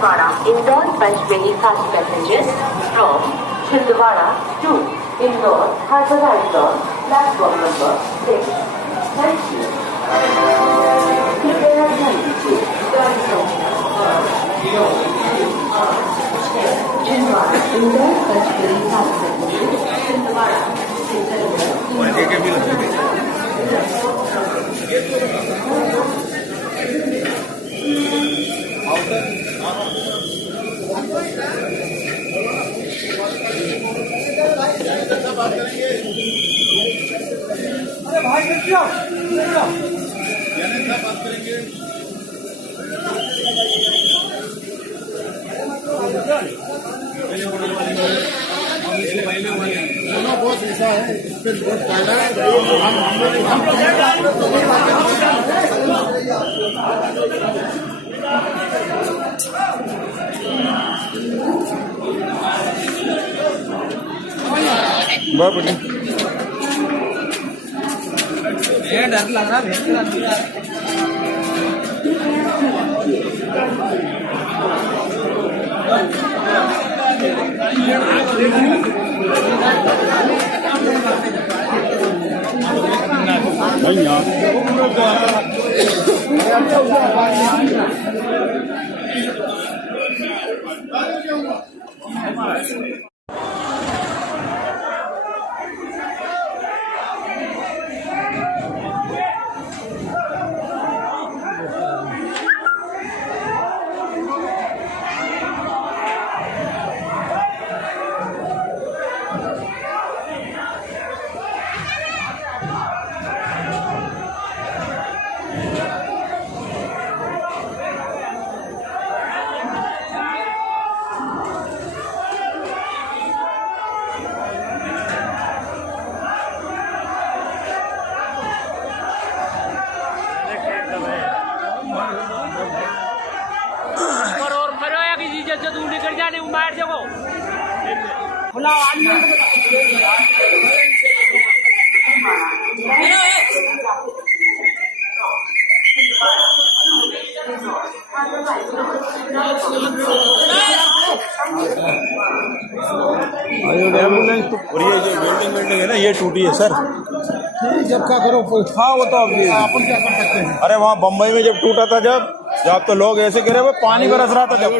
छिंदवाड़ा Indore Panchvalley fast passengers from Chhindwara to Indore हार्बर Indore platform number 6। Thank you. कृपया ध्यान दीजिए छिंदवाड़ा इंदौर पंचवेली fast passengers छिंदवाड़ा बात करेंगे। अरे भाई क्या बात करेंगे। बहुत ऐसा है इस पर बहुत फायदा है। डर लग रहा है दूर निकल जाने मार जगो एम्बुलेंस तो और ये जो बिल्डिंग है ना ये टूटी है सर। जब क्या करो हाँ वो तो अब अपन क्या कर सकते हैं। अरे वहाँ बम्बई में जब टूटा था जब तो लोग ऐसे कह रहे पानी बरस रहा था जब